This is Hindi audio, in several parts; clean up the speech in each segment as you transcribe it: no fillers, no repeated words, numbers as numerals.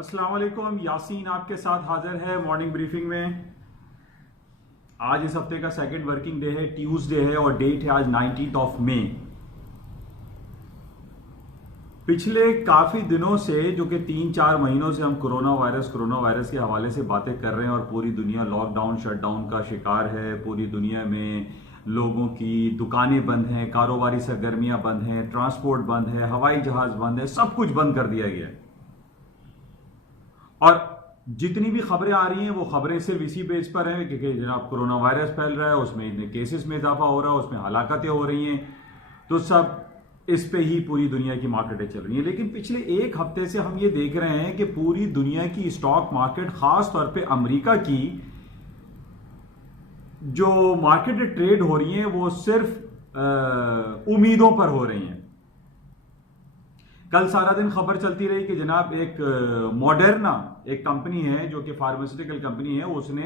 अस्सलाम वालेकुम, यासीन आपके साथ हाजिर है मॉर्निंग ब्रीफिंग में। आज इस हफ्ते का सेकंड वर्किंग डे है, ट्यूसडे है और डेट है आज 19 मई। पिछले काफी दिनों से जो कि 3-4 महीनों से हम कोरोना वायरस के हवाले से बातें कर रहे हैं और पूरी दुनिया लॉकडाउन शटडाउन का शिकार है। पूरी दुनिया में लोगों की दुकानें बंद हैं, कारोबारी सरगर्मियां बंद हैं, ट्रांसपोर्ट बंद है, हवाई जहाज बंद है, सब कुछ बंद कर दिया गया है। और जितनी भी खबरें आ रही हैं वो खबरें सिर्फ इसी बेस पर हैं कि जनाब कोरोना वायरस फैल रहा है, उसमें केसेस में इजाफा हो रहा है, उसमें हलाकतें हो रही हैं, तो सब इस पे ही पूरी दुनिया की मार्केटें चल रही हैं। लेकिन पिछले एक हफ्ते से हम ये देख रहे हैं कि पूरी दुनिया की स्टॉक मार्केट, खास तौर पे अमेरिका की जो मार्केटें ट्रेड हो रही हैं वो सिर्फ उम्मीदों पर हो रही हैं। कल सारा दिन खबर चलती रही कि जनाब एक मॉडर्ना एक कंपनी है जो कि फार्मास्यूटिकल कंपनी है, उसने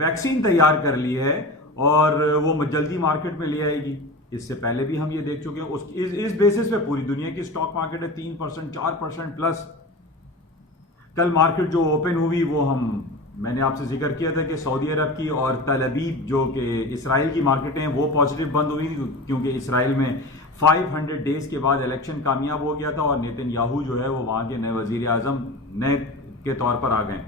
वैक्सीन तैयार कर ली है और वो जल्दी मार्केट में ले आएगी। इससे पहले भी हम ये देख चुके हैं। इस बेसिस पे पूरी दुनिया की स्टॉक मार्केट है 3% 4% प्लस। कल मार्केट जो ओपन हुई वो मैंने आपसे जिक्र किया था कि सऊदी अरब की और तल अवीव जो कि इसराइल की मार्केटें हैं वो पॉजिटिव बंद हुई, क्योंकि इसराइल में 500 डेज के बाद इलेक्शन कामयाब हो गया था और नेतन्याहू जो है वो वहां के नए वजीर आजम नए के तौर पर आ गए।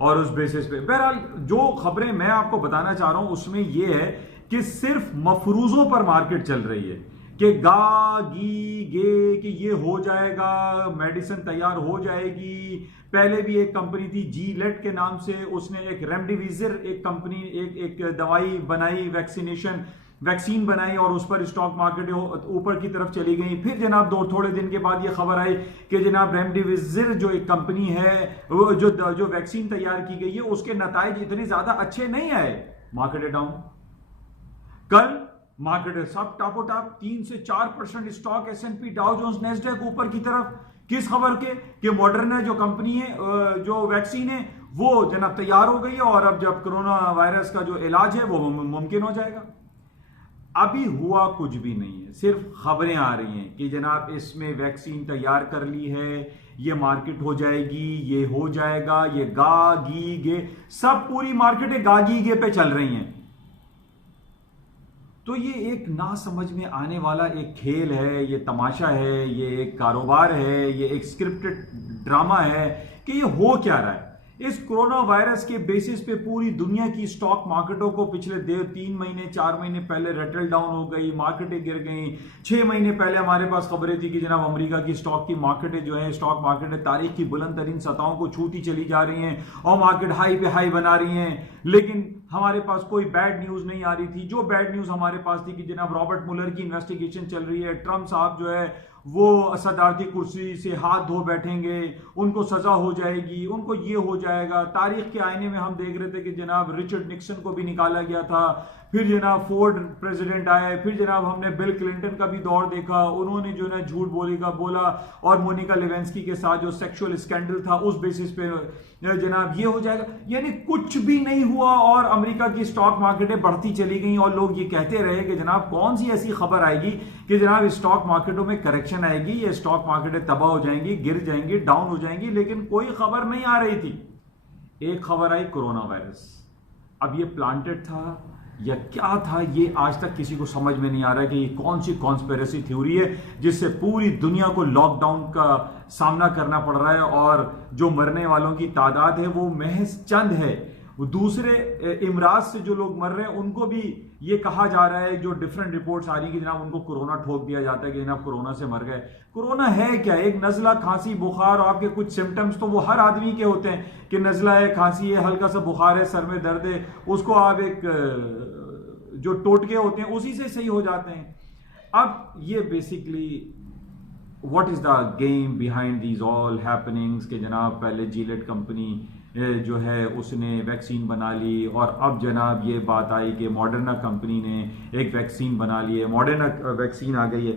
और उस बेसिस पे बहरहाल जो खबरें मैं आपको बताना चाह रहा हूं उसमें यह है कि सिर्फ मफरूजों पर मार्केट चल रही है कि गा गी गे कि ये हो जाएगा, मेडिसिन तैयार हो जाएगी। पहले भी एक कंपनी थी जीलेट के नाम से, उसने एक रेमडेसिविर एक कंपनी एक दवाई बनाई, वैक्सीन बनाई और उस पर स्टॉक मार्केट ऊपर की तरफ चली गई। फिर जनाब थोड़े दिन के बाद ये खबर आई कि जनाब रेमडेसिविर जो एक कंपनी है वो जो वैक्सीन तैयार की गई है उसके नताइज इतने ज्यादा अच्छे नहीं आए, मार्केट डाउन। कल मार्केट सब टापो टाप 3 से 4% stock S&P Dow Jones Nasdaq ऊपर की तरफ। किस खबर के कि मॉडर्ना जो कंपनी है, जो वैक्सीन है वो जनाब तैयार हो गई है और अब जब कोरोना वायरस का जो इलाज है वो मुमकिन हो जाएगा। अभी हुआ कुछ भी नहीं है, सिर्फ खबरें आ रही हैं कि जनाब इसमें वैक्सीन तैयार कर ली है, ये मार्केट हो जाएगी, ये हो जाएगा, ये गा गी गे, सब पूरी मार्केटें गा गी गे पे चल रही हैं। तो ये एक ना समझ में आने वाला एक खेल है, ये तमाशा है, ये एक कारोबार है, ये एक स्क्रिप्टेड ड्रामा है कि ये हो क्या रहा है। इस कोरोना वायरस के बेसिस पे पूरी दुनिया की स्टॉक मार्केटों को पिछले 3 महीने 4 महीने पहले रेटल डाउन हो गई, मार्केटें गिर गई। 6 महीने पहले हमारे पास खबरें थी कि जनाब अमेरिका की स्टॉक की मार्केटें जो है, स्टॉक मार्केटें तारीख की बुलंद तरीन सतहों को छूती चली जा रही हैं और मार्केट हाई पे हाई बना रही हैं। लेकिन हमारे पास कोई बैड न्यूज नहीं आ रही थी। जो बैड न्यूज हमारे पास थी कि जनाब रॉबर्ट मुलर की इन्वेस्टिगेशन चल रही है, ट्रंप साहब जो है वो सदारती कुर्सी से हाथ धो बैठेंगे, उनको सजा हो जाएगी, उनको ये हो जाएगा। तारीख के आईने में हम देख रहे थे कि जनाब रिचर्ड निक्सन को भी निकाला गया था, फिर जनाब फोर्ड प्रेसिडेंट आए, फिर जनाब हमने बिल क्लिंटन का भी दौर देखा, उन्होंने जो है झूठ बोला और मोनिका लेवेंस्की के साथ जो सेक्सुअल स्कैंडल था उस बेसिस पे जनाब ये हो जाएगा। यानी कुछ भी नहीं हुआ और अमेरिका की स्टॉक मार्केटें बढ़ती चली गई और लोग ये कहते रहे कि जनाब कौन सी ऐसी खबर आएगी कि जनाब स्टॉक मार्केटों में करेक्शन आएगी, ये स्टॉक मार्केटें तबाह हो जाएंगी, गिर जाएंगी, डाउन हो जाएंगी। लेकिन कोई खबर नहीं आ रही थी। एक खबर आई कोरोना वायरस। अब ये प्लांटेड था या क्या था, ये आज तक किसी को समझ में नहीं आ रहा है कि ये कौन सी कॉन्स्पिरेसी थ्योरी है जिससे पूरी दुनिया को लॉकडाउन का सामना करना पड़ रहा है और जो मरने वालों की तादाद है वो महज चंद है। दूसरे इमराज से जो लोग मर रहे हैं उनको भी ये कहा जा रहा है, जो डिफरेंट रिपोर्ट्स आ रही है कि जनाब उनको कोरोना ठोक दिया जाता है कि जनाब कोरोना से मर गए। कोरोना है क्या? एक नजला, खांसी, बुखार और आपके कुछ सिम्टम्स तो वो हर आदमी के होते हैं कि नजला है, खांसी है, हल्का सा बुखार है, सर में दर्द है, उसको आप एक जो टोटके होते हैं उसी से सही हो जाते हैं। अब ये basically what is the game behind these all happenings कि जनाब पहले जीलेट कंपनी जो है उसने वैक्सीन बना ली और अब जनाब ये बात आई कि मॉडर्ना कंपनी ने एक वैक्सीन बना ली है, मॉडर्ना वैक्सीन आ गई है।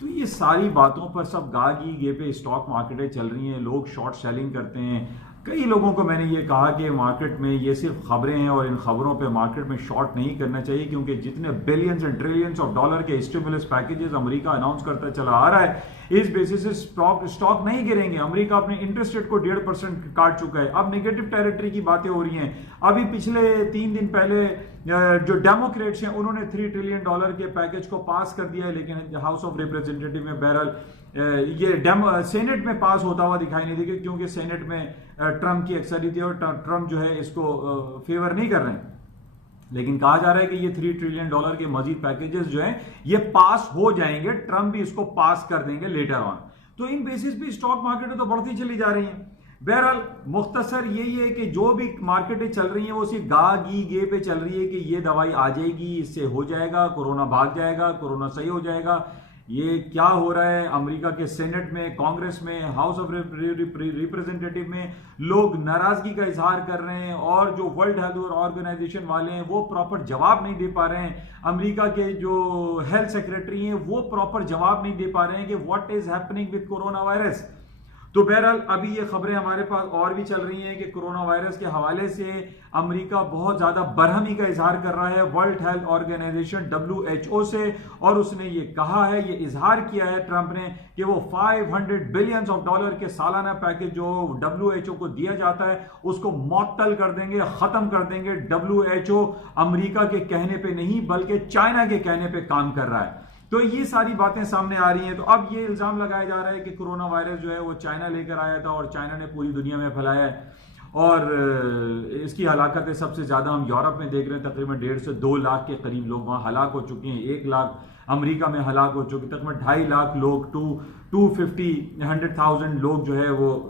तो ये सारी बातों पर सब गा गी गे पे स्टॉक मार्केटें चल रही हैं, लोग शॉर्ट सेलिंग करते हैं। कई लोगों को मैंने ये कहा कि मार्केट में ये सिर्फ खबरें हैं और इन खबरों पे मार्केट में शॉर्ट नहीं करना चाहिए, क्योंकि जितने billions and trillions of dollar के स्टिमुलस पैकेजेस अमेरिका अनाउंस करता चला आ रहा है, इस बेसिस से स्टॉक नहीं गिरेंगे। अमेरिका अपने इंटरेस्ट रेट को 1.5% काट चुका है, अब नेगेटिव टेरिटरी की बातें हो रही हैं। अभी पिछले 3 दिन पहले जो डेमोक्रेट्स हैं उन्होंने $3 ट्रिलियन के पैकेज को पास कर दिया है, लेकिन हाउस ऑफ रिप्रेजेंटेटिव में बहरहाल ये सेनेट में पास होता हुआ दिखाई नहीं देगा, क्योंकि सेनेट में ट्रम्प की अक्सरियत है और ट्रम्प जो है इसको फेवर नहीं कर रहे हैं। लेकिन कहा जा रहा है कि ये $3 ट्रिलियन के मजीद पैकेजेस जो हैं ये पास हो जाएंगे, ट्रम्प भी इसको पास कर देंगे लेटर ऑन। तो इन बेसिस पे स्टॉक मार्केटें तो बढ़ती चली जा रही हैं। बहरहाल मुख्तसर यही है कि जो भी मार्केटें चल रही हैं वो सिर्फ गा गी गे पे चल रही है कि ये दवाई आ जाएगी, इससे हो जाएगा, कोरोना भाग जाएगा, कोरोना सही हो जाएगा। ये क्या हो रहा है अमेरिका के सेनेट में, कांग्रेस में, हाउस ऑफ रिप्रेजेंटेटिव में लोग नाराजगी का इजहार कर रहे हैं, और जो वर्ल्ड हेल्थ ऑर्गेनाइजेशन वाले हैं वो प्रॉपर जवाब नहीं दे पा रहे हैं। अमेरिका के जो हेल्थ सेक्रेटरी हैं वो प्रॉपर जवाब नहीं दे पा रहे हैं कि what is happening with corona virus. तो बहरहाल अभी ये खबरें हमारे पास और भी चल रही हैं कि कोरोना वायरस के हवाले से अमेरिका बहुत ज्यादा बरहमी का इजहार कर रहा है वर्ल्ड हेल्थ ऑर्गेनाइजेशन WHO से, और उसने ये कहा है, ये इजहार किया है ट्रंप ने कि वो $500 बिलियन के सालाना पैकेज जो WHO को दिया जाता है उसको मुअत्तल कर देंगे, खत्म कर देंगे। WHO अमेरिका के कहने पे नहीं बल्कि चाइना के कहने पे काम कर रहा है। तो ये सारी बातें सामने आ रही हैं। तो अब ये इल्जाम लगाया जा रहा है कि कोरोना वायरस जो है वो चाइना लेकर आया था और चाइना ने पूरी दुनिया में फैलाया है, और इसकी हलाकतें सबसे ज्यादा हम यूरोप में देख रहे हैं। तकरीबन 1.5 से 2 लाख के करीब लोग वहां हलाक हो चुके हैं, 1 लाख अमेरिका में हलाक हो चुके, तकरीबन 2.5 लाख लोग 250,000 लोग जो है वो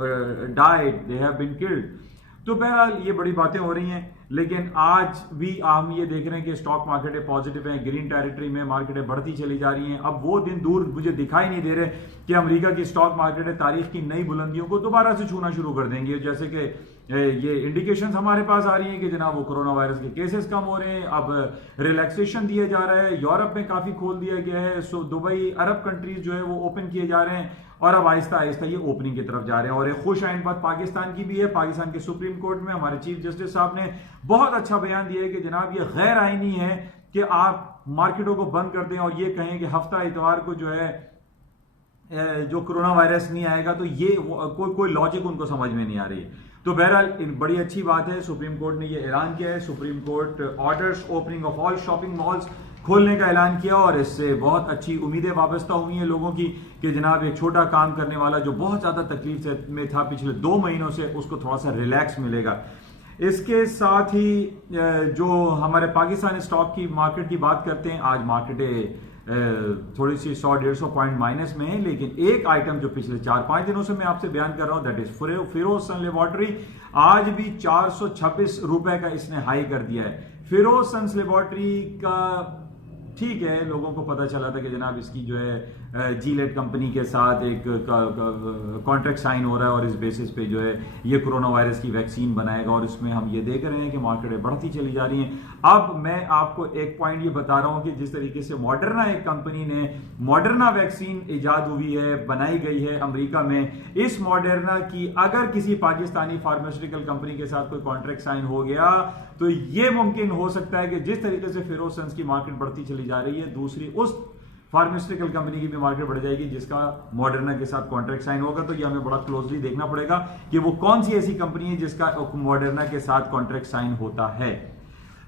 died, they have been killed. तो बहरहाल ये बड़ी बातें हो रही हैं, लेकिन आज भी हम ये देख रहे हैं कि स्टॉक मार्केटें पॉजिटिव हैं, ग्रीन टेरिटरी में मार्केटें बढ़ती चली जा रही हैं। अब वो दिन दूर मुझे दिखाई नहीं दे रहे कि अमेरिका की स्टॉक मार्केटें तारीख की नई बुलंदियों को दोबारा से छूना शुरू कर देंगी, जैसे कि ये इंडिकेशंस हमारे पास आ रही हैं कि जनाब वो कोरोना वायरस के केसेस कम हो रहे हैं, अब रिलैक्सेशन दिया जा रहा है, यूरोप में काफी खोल दिया गया है, सो दुबई, अरब कंट्रीज जो है वो ओपन किए जा रहे हैं, और अब आहिस्ता आहिस्ता ये ओपनिंग की तरफ जा रहे हैं। और एक खुश आइंद बात पाकिस्तान की भी है। पाकिस्तान के सुप्रीम कोर्ट में हमारे चीफ जस्टिस साहब ने बहुत अच्छा बयान दिया है कि जनाब ये गैर आईनी है कि आप मार्केटों को बंद कर दें और ये कहें कि हफ्ता इतवार को जो है जो कोरोना वायरस नहीं आएगा, तो ये कोई लॉजिक उनको समझ में नहीं आ रही। तो बहरहाल बड़ी अच्छी बात है, सुप्रीम कोर्ट ने ये ऐलान किया है। Supreme court orders opening of all shopping malls खोलने का ऐलान किया, और इससे बहुत अच्छी उम्मीदें वाबस्ता हुई हैं लोगों की कि जनाब एक छोटा काम करने वाला जो बहुत ज्यादा तकलीफ में था पिछले 2 महीनों से, उसको थोड़ा सा रिलैक्स मिलेगा। इसके साथ ही जो हमारे पाकिस्तान स्टॉक की मार्केट की बात करते हैं, आज मार्केटें थोड़ी सी 100-150 पॉइंट माइनस में है, लेकिन एक आइटम जो पिछले 4-5 दिनों से मैं आपसे बयान कर रहा हूं, that is Firoz son laboratory, आज भी 426 रुपए का इसने हाई कर दिया है। फिरोज सन लेबोरेटरी का ठीक है, लोगों को पता चला था कि जनाब इसकी जो है जीलेट कंपनी के साथ एक कॉन्ट्रैक्ट साइन हो रहा है और इस बेसिस पे जो है ये कोरोना वायरस की वैक्सीन बनाएगा, और इसमें हम ये देख रहे हैं कि मार्केटें बढ़ती चली जा रही हैं। अब मैं आपको एक पॉइंट ये बता रहा हूं कि जिस तरीके से मॉडर्ना एक कंपनी ने मॉडर्ना वैक्सीन इजाद हुई है, बनाई गई है अमेरिका में, इस मॉडर्ना की अगर किसी पाकिस्तानी फार्मास्यूटिकल कंपनी के साथ कोई कॉन्ट्रैक्ट साइन हो गया तो ये मुमकिन हो सकता है कि जिस तरीके से फिरोज सन्स की मार्केट बढ़ती चली जा रही है, दूसरी उस फार्मास्यूटिकल कंपनी की भी मार्केट बढ़ जाएगी जिसका मॉडर्ना के साथ कॉन्ट्रैक्ट साइन होगा। तो ये हमें बड़ा क्लोजली देखना पड़ेगा कि वो कौन सी ऐसी कंपनी है जिसका मॉडर्ना के साथ कॉन्ट्रैक्ट साइन होता है।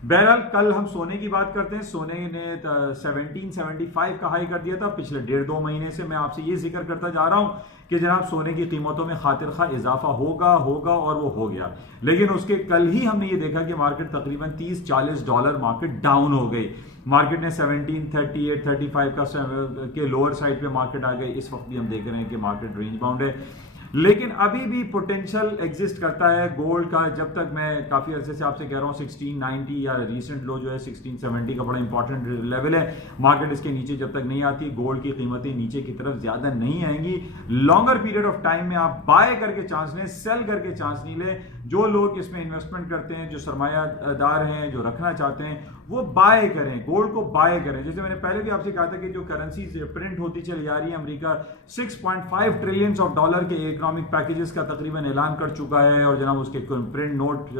बहरहाल कल हम सोने की बात करते हैं। सोने ने 1775 का हाई कर दिया था। पिछले 1.5-2 महीने से मैं आपसे ये जिक्र करता जा रहा हूं कि जनाब सोने की कीमतों में खातिर खा इजाफा होगा और वो हो गया, लेकिन उसके कल ही हमने ये देखा कि मार्केट तकरीबन $30-40 मार्केट डाउन हो गई। मार्केट ने 1738-35 का के लोअर साइड पे मार्केट आ गई। इस वक्त भी हम देख रहे हैं कि मार्केट रेंज बाउंड है, लेकिन अभी भी पोटेंशियल एग्जिस्ट करता है गोल्ड का। जब तक मैं काफी अरसे से आपसे कह रहा हूं 1690 या रिसेंट लो जो है 1670 का बड़ा इंपॉर्टेंट लेवल है। मार्केट इसके नीचे जब तक नहीं आती, गोल्ड की कीमतें नीचे की तरफ ज्यादा नहीं आएंगी। लॉन्गर पीरियड ऑफ टाइम में आप बाय करके चांस लें, सेल करके चांस नहीं ले। जो लोग इसमें इन्वेस्टमेंट करते हैं, जो सरमायादार हैं, जो रखना चाहते हैं, वो बाय करें, गोल्ड को बाय करें। जैसे मैंने पहले भी आपसे कहा था कि जो करेंसी प्रिंट होती चली जा रही है, अमेरिका 6.5 ट्रिलियन ऑफ डॉलर के इकोनॉमिक पैकेजेस का तकरीबन ऐलान कर चुका है, और जनाब उसके प्रिंट नोट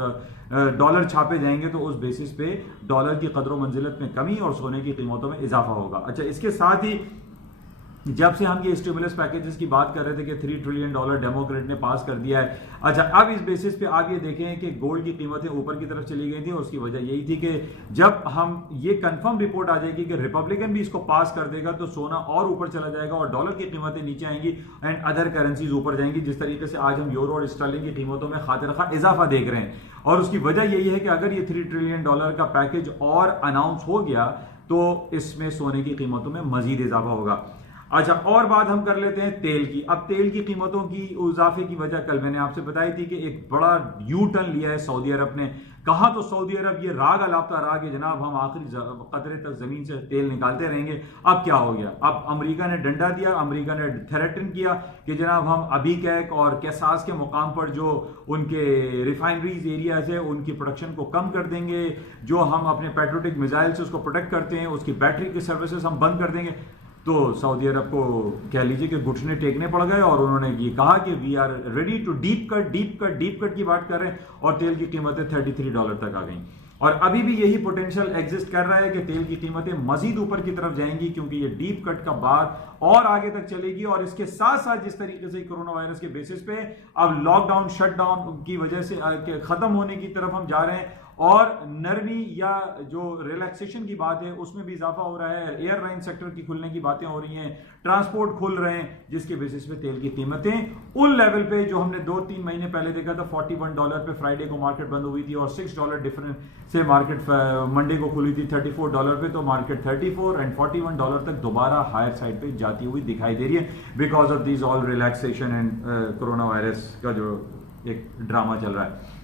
डॉलर छापे जाएंगे, तो उस बेसिस पे डॉलर की कदर मंजिलत में कमी और सोने की कीमतों में इजाफा होगा। अच्छा, इसके साथ ही जब से हम ये स्टिमुलस पैकेजेस की बात कर रहे थे कि $3 ट्रिलियन डेमोक्रेट ने पास कर दिया है, अच्छा अब इस बेसिस पे आप ये देखें कि गोल्ड की कीमतें ऊपर की तरफ चली गई थी, और उसकी वजह यही थी कि जब हम ये कंफर्म रिपोर्ट आ जाएगी कि रिपब्लिकन भी इसको पास कर देगा तो सोना और ऊपर चला जाएगा और डॉलर की कीमतें नीचे आएंगी एंड अदर करेंसीज ऊपर जाएंगी, जिस तरीके से आज हम यूरो और स्टर्लिंग की कीमतों में खातिर खा इजाफा देख रहे हैं। और उसकी वजह यही है कि अगर ये $3 ट्रिलियन का पैकेज और अनाउंस हो गया तो इसमें सोने की कीमतों में मजीद इजाफा होगा। अच्छा, और बात हम कर लेते हैं तेल की। अब तेल की कीमतों की इजाफे की वजह कल मैंने आपसे बताई थी कि एक बड़ा यू टर्न लिया है सऊदी अरब ने। कहा तो सऊदी अरब ये राग अलापता रहा कि जनाब हम आखिरी कतरे तक जमीन से तेल निकालते रहेंगे। अब क्या हो गया, अब अमेरिका ने डंडा दिया, अमेरिका ने थ्रेटन किया कि जनाब हम अभी कैक और कैसास के मुकाम पर जो उनके रिफाइनरीज एरियाज है उनकी प्रोडक्शन को कम कर देंगे, जो हम अपने पेट्रोटिक मिसाइल से उसको प्रोटेक्ट करते हैं उसकी बैटरी की सर्विसेज हम बंद कर देंगे। तो सऊदी अरब को कह लीजिए कि घुटने टेकने पड़ गए, और उन्होंने ये कहा कि we are ready to deep cut की बात कर रहे हैं, और तेल की कीमतें $33 तक आ गई। और अभी भी यही पोटेंशियल एग्जिस्ट कर रहा है कि तेल की कीमतें मजीद ऊपर की तरफ जाएंगी, क्योंकि ये डीप कट का बात और आगे तक चलेगी। और इसके साथ साथ जिस तरीके से कोरोना वायरस के बेसिस पे अब लॉकडाउन शटडाउन की वजह से खत्म होने की तरफ हम जा रहे हैं, और नरमी या जो रिलैक्सेशन की बात है उसमें भी इजाफा हो रहा है, एयरलाइन सेक्टर की खुलने की बातें हो रही हैं, ट्रांसपोर्ट खुल रहे हैं, जिसके बेसिस पे तेल की कीमतें उन लेवल पे जो हमने 2-3 महीने पहले देखा था $41 पे फ्राइडे को मार्केट बंद हुई थी, और $6 डिफरेंस से मार्केट मंडे को खुली थी $34 पे, तो मार्केट 34 एंड $41 तक दोबारा हायर साइड पे जाती हुई दिखाई दे रही है, because of this all relaxation and corona virus का जो एक ड्रामा चल रहा है।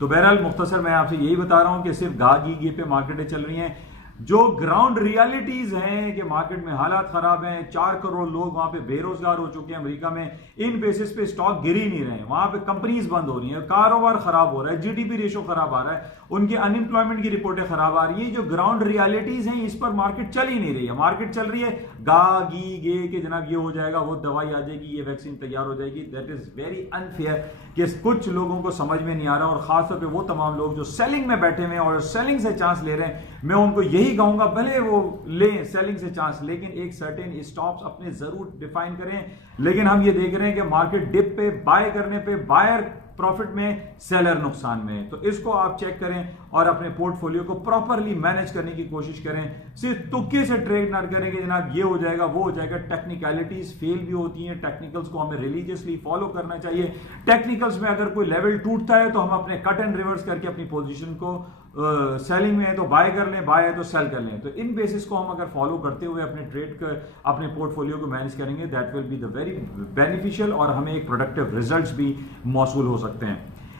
तो बहरहाल मुख्तसर मैं आपसे यही बता रहा हूं कि सिर्फ गा गी पे मार्केटें चल रही हैं। जो ग्राउंड रियलिटीज हैं कि मार्केट में हालात खराब हैं, 4 करोड़ लोग वहां पे बेरोजगार हो चुके हैं अमेरिका में, इन बेसिस पे स्टॉक गिर ही नहीं रहे हैं, वहां पे कंपनीज बंद हो रही हैं, कारोबार खराब हो रहा है, जीडीपी रेशो खराब आ रहा है, उनकी अनएम्प्लॉयमेंट की रिपोर्टें खराब आ रही है। जो ग्राउंड रियलिटीज हैं इस पर मार्केट चल ही नहीं रही है। मार्केट चल रही है गा गी गे कि जनाब ये हो जाएगा, वो दवाई आ जाएगी, ये वैक्सीन तैयार हो जाएगी। दैट इज वेरी अनफेयर कि कुछ लोगों को समझ में नहीं आ रहा, और खासतौर पर वो तमाम लोग जो सेलिंग में बैठे हुए हैं और सेलिंग से चांस ले रहे हैं, मैं उनको यही कहूंगा भले वो लें सेलिंग से चांस, लेकिन एक सर्टेन स्टॉप्स अपने जरूर डिफाइन करें। लेकिन हम ये देख रहे हैं कि मार्केट डिप पे बाय करने पे बायर प्रॉफिट में, सेलर नुकसान में, तो इसको आप चेक करें और अपने पोर्टफोलियो को प्रॉपरली मैनेज करने की कोशिश करें। सिर्फ तुक्के से ट्रेड ना करें कि जनाब ये हो जाएगा वो हो जाएगा। टेक्निकलिटीज फेल भी होती हैं, टेक्निकल्स को हमें रिलीजियसली फॉलो करना चाहिए। टेक्निकल्स में अगर कोई लेवल टूटता है तो हम अपने कट एंड रिवर्स करके अपनी पोजीशन को सेलिंग में है तो बाय कर लें, बाय है तो सेल कर लें। तो इन बेसिस को हम अगर फॉलो करते हुए अपने ट्रेड का अपने पोर्टफोलियो को मैनेज करेंगे, that will be the very beneficial, और हमें एक प्रोडक्टिव रिजल्ट्स भी मौसूल हो सकते हैं।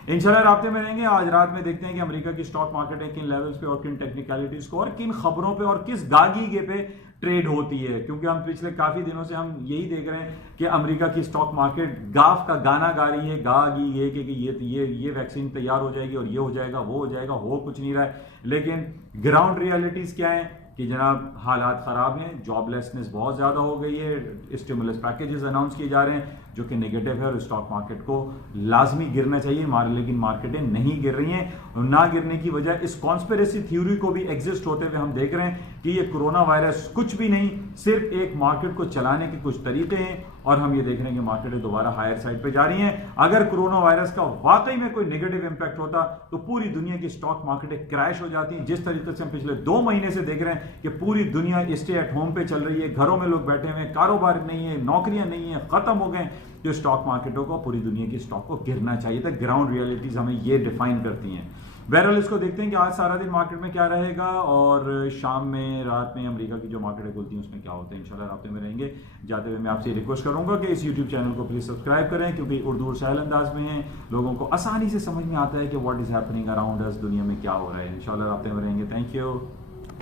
इंशाल्लाह राब्ते में रहेंगे। आज रात में देखते हैं कि अमेरिका की स्टॉक मार्केट है किन लेवल्स पे और किन टेक्निकलिटीज को और किन खबरों पे और किस गागीगे पे ट्रेड होती है, क्योंकि हम पिछले काफी दिनों से हम यही देख रहे हैं कि अमेरिका की स्टॉक मार्केट गाफ का गाना गा रही है, गागी ये कि ये वैक्सीन तैयार हो जाएगी और ये हो जाएगा वो हो जाएगा, हो कुछ नहीं रहा है। लेकिन ग्राउंड रियलिटीज क्या है कि जनाब हालात खराब हैं, जॉबलेसनेस बहुत ज्यादा हो गई है, स्टिमुलस पैकेजेस अनाउंस किए जा रहे हैं जो कि नेगेटिव है, और स्टॉक मार्केट को लाजमी गिरना चाहिए, लेकिन मार्केटें नहीं गिर रही हैं। ना गिरने की वजह इस कॉन्स्पिरेसी थ्योरी को भी एग्जिस्ट होते हुए हम देख रहे हैं कि ये कोरोना वायरस कुछ भी नहीं, सिर्फ एक मार्केट को चलाने के कुछ तरीके हैं, और हम ये देख रहे हैं कि मार्केटें दोबारा हायर साइड पे जा रही हैं। अगर कोरोना वायरस का वाकई में कोई नेगेटिव इंपैक्ट होता तो पूरी दुनिया की स्टॉक मार्केटें क्रैश हो जाती हैं। जिस तरीके से हम पिछले 2 महीने से देख रहे हैं कि पूरी दुनिया स्टे एट होम पे चल रही है, घरों में लोग बैठे हुए हैं, कारोबार नहीं है, नौकरियां नहीं है, खत्म हो गए, जो स्टॉक मार्केटों को पूरी दुनिया की स्टॉक को गिरना चाहिए था। ग्राउंड रियलिटीज हमें ये डिफाइन करती हैं। बहरहाल इसको देखते हैं कि आज सारा दिन मार्केट में क्या रहेगा, और शाम में रात में अमेरिका की जो मार्केटें खुलती हैं उसमें क्या होता है। इंशाल्लाह राब्ते में रहेंगे। जाते हुए मैं आपसे रिक्वेस्ट करूंगा कि इस यूट्यूब चैनल को प्लीज सब्सक्राइब करें, क्योंकि उर्दू और सहल अंदाज में है, लोगों को आसानी से समझ में आता है कि what is happening around us, दुनिया में क्या हो रहा है। इंशाल्लाह राब्ते में रहेंगे। Thank you.